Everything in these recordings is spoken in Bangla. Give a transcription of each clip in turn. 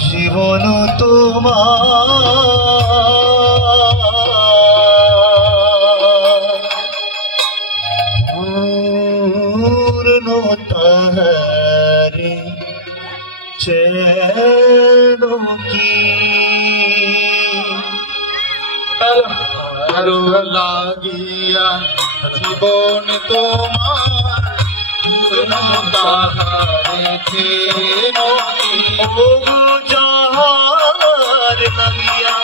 জীবন তোমার কি? ভালো লাগিয়া জীবন তোমার তাহারেছে নদী। ওগো যাহার লাগিয়া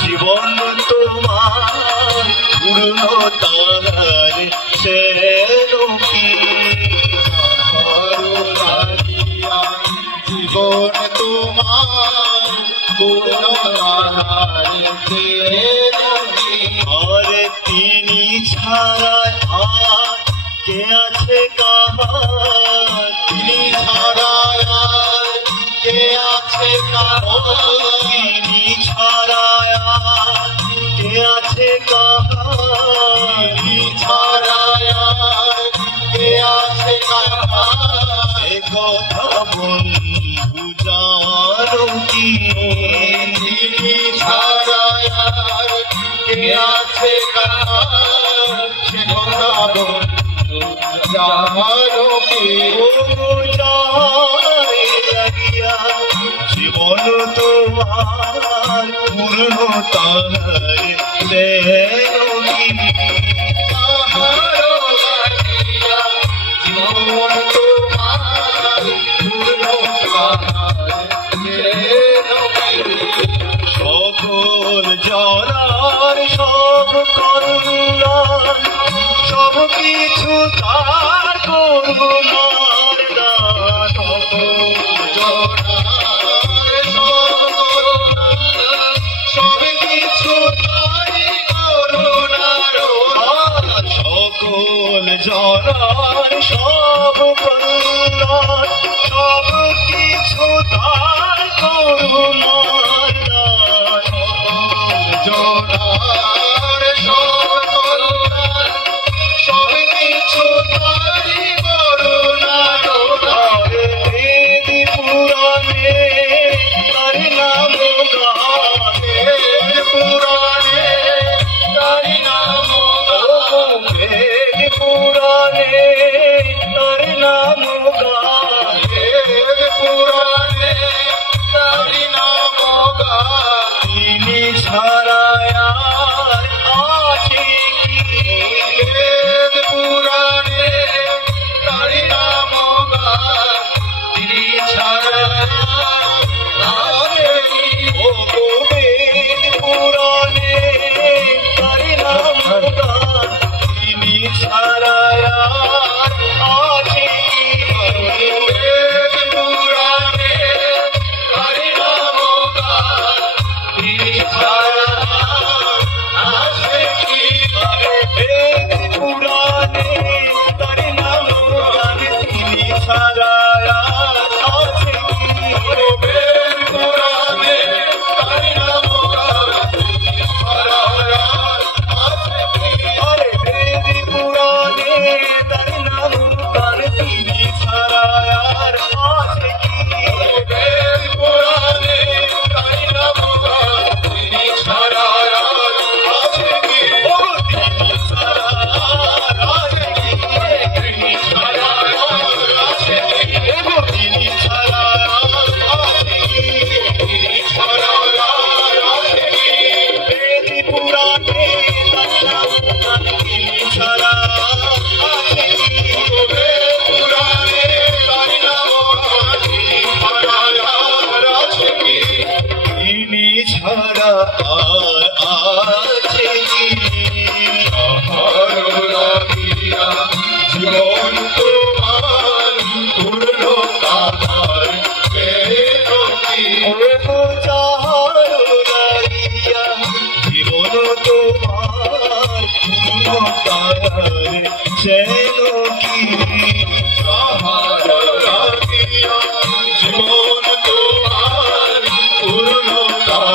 জীবন তোমার পূর্ণ তাহার চেন কি ভালো জীবন তোমার পূর্ণ তাহারেছে নদী। আর তিনি ছাড়া কে আছে কাহার? ছাড়া কে আছে তিনি ছাড়া কে আছে কাহার? ছাড়া জানো কি লাগিয়া জীবন তোমার পূর্ণ তাহার কি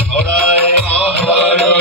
ছড়ায় আহার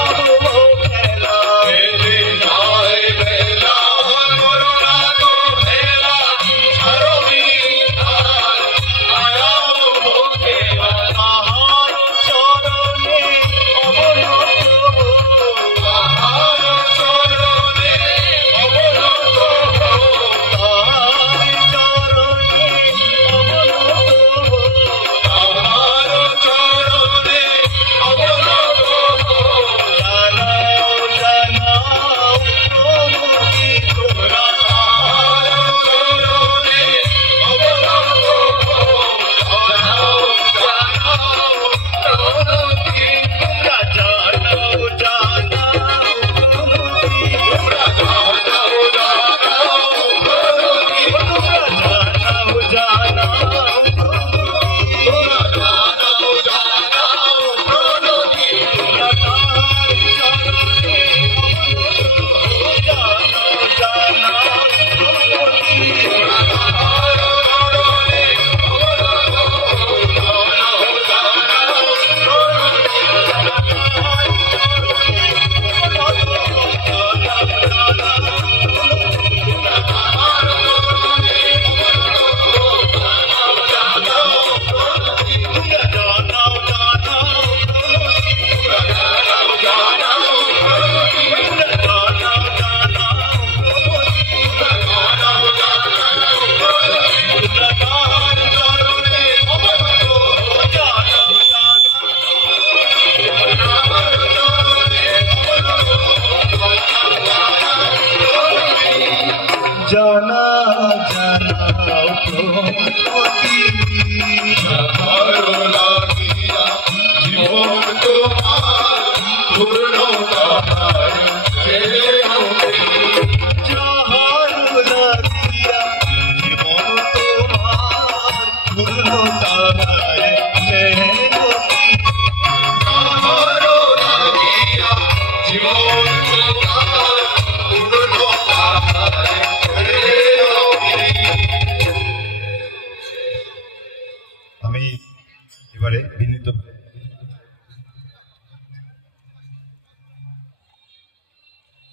Oh, oh, oh.